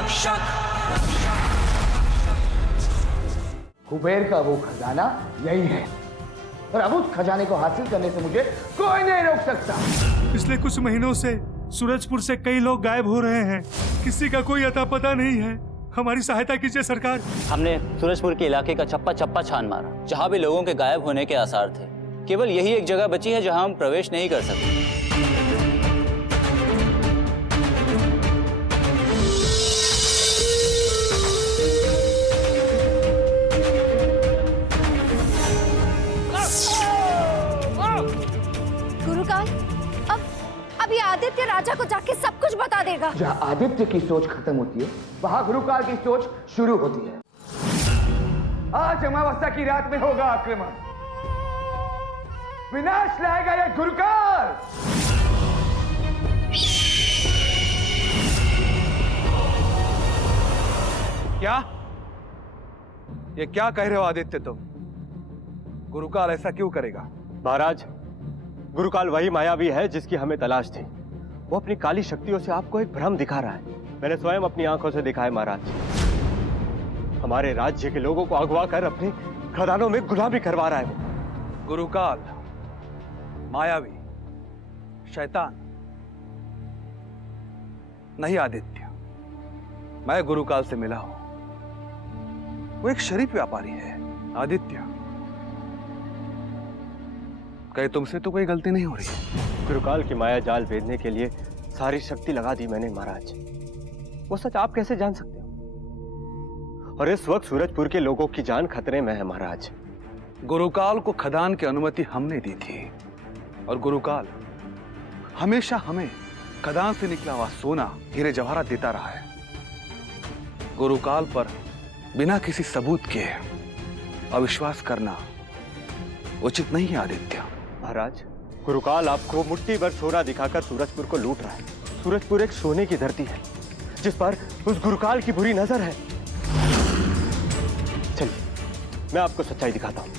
रक्षक। कुबेर का वो खजाना यही है और अब उस खजाने को हासिल करने से मुझे कोई नहीं रोक सकता। पिछले कुछ महीनों से सूरजपुर से कई लोग गायब हो रहे हैं, किसी का कोई अता पता नहीं है। हमारी सहायता कीजिए सरकार। हमने सूरजपुर के इलाके का चप्पा चप्पा छान मारा, जहाँ भी लोगों के गायब होने के आसार थे। केवल यही एक जगह बची है जहाँ हम प्रवेश नहीं कर सकते। गुरुकाल, अब ये आदित्य राजा को जाके सब कुछ बता देगा। जहाँ आदित्य की सोच खत्म होती है वहाँ गुरुकाल की सोच शुरू होती है। आज अमावस्या की रात में होगा आक्रमण, विनाश लाएगा ये गुरुकाल। क्या ये क्या कह रहे हो आदित्य तुम? गुरुकाल ऐसा क्यों करेगा? महाराज, गुरुकाल वही मायावी है जिसकी हमें तलाश थी। वो अपनी काली शक्तियों से आपको एक भ्रम दिखा रहा है। मैंने स्वयं अपनी आंखों से देखा है महाराज। हमारे राज्य के लोगों को अगवा कर अपने खदानों में गुलामी करवा रहा है वो। गुरुकाल मायावी, शैतान नहीं आदित्य, मैं गुरुकाल से मिला हूं। वो एक शरीफ व्यापारी है आदित्य। कहीं तुमसे तो कोई गलती नहीं हो रही? गुरुकाल की माया जाल भेदने के लिए सारी शक्ति लगा दी मैंने महाराज। वो सच आप कैसे जान सकते हो? और इस वक्त सूरजपुर के लोगों की जान खतरे में है महाराज। गुरुकाल को खदान की अनुमति हमने दी थी और गुरुकाल हमेशा हमें खदान से निकला हुआ सोना, हीरे जवाहरात देता रहा है। गुरुकाल पर बिना किसी सबूत के अविश्वास करना उचित नहीं है आदित्य। महाराज, गुरुकाल आपको मुट्ठी भर सोना दिखाकर सूरजपुर को लूट रहा है। सूरजपुर एक सोने की धरती है जिस पर उस गुरुकाल की बुरी नजर है। चलिए, मैं आपको सच्चाई दिखाता हूं।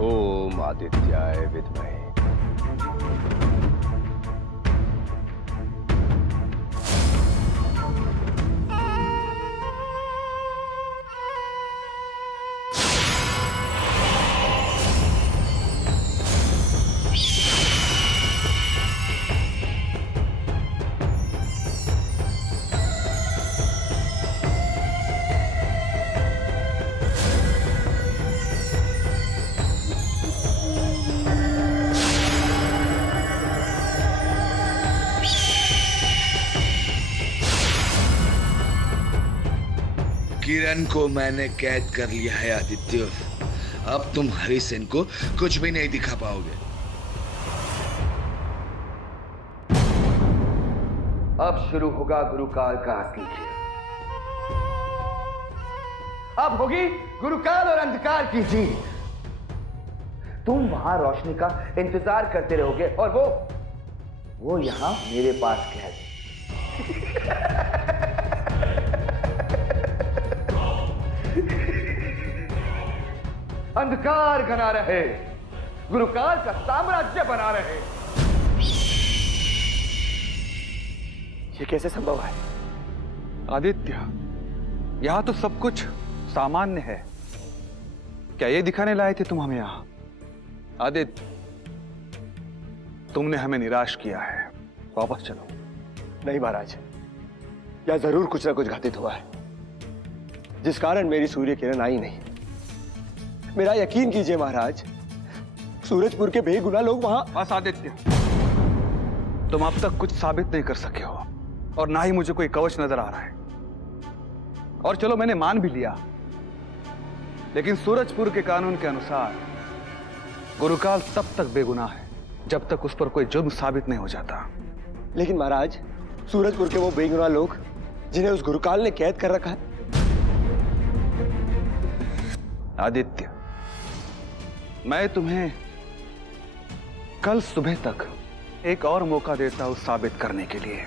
ओम आदित्याय विद्महे। किरण को मैंने कैद कर लिया है आदित्य। अब तुम हरिसेन को कुछ भी नहीं दिखा पाओगे। अब शुरू होगा गुरुकाल का असली खेल। अब होगी गुरुकाल और अंधकार की जीत। तुम वहां रोशनी का इंतजार करते रहोगे और वो यहां मेरे पास कैद। अंधकार घना रहे, गुरुकाल का साम्राज्य बना रहे। ये कैसे संभव है? आदित्य, यहां तो सब कुछ सामान्य है। क्या ये दिखाने लाए थे तुम हमें यहां? आदित्य, तुमने हमें निराश किया है, वापस चलो। नहीं महाराज, या जरूर कुछ ना कुछ घटित हुआ है जिस कारण मेरी सूर्य किरण आई नहीं। मेरा यकीन कीजिए महाराज, सूरजपुर के बेगुनाह लोग वहां। बस आदित्य, तुम अब तक कुछ साबित नहीं कर सके हो और ना ही मुझे कोई कवच नजर आ रहा है। और चलो, मैंने मान भी लिया, लेकिन सूरजपुर के कानून के अनुसार गुरुकाल तब तक बेगुनाह है जब तक उस पर कोई जुर्म साबित नहीं हो जाता। लेकिन महाराज, सूरजपुर के वो बेगुनाह लोग जिन्हें उस गुरुकाल ने कैद कर रखा है। आदित्य, मैं तुम्हें कल सुबह तक एक और मौका देता हूं साबित करने के लिए।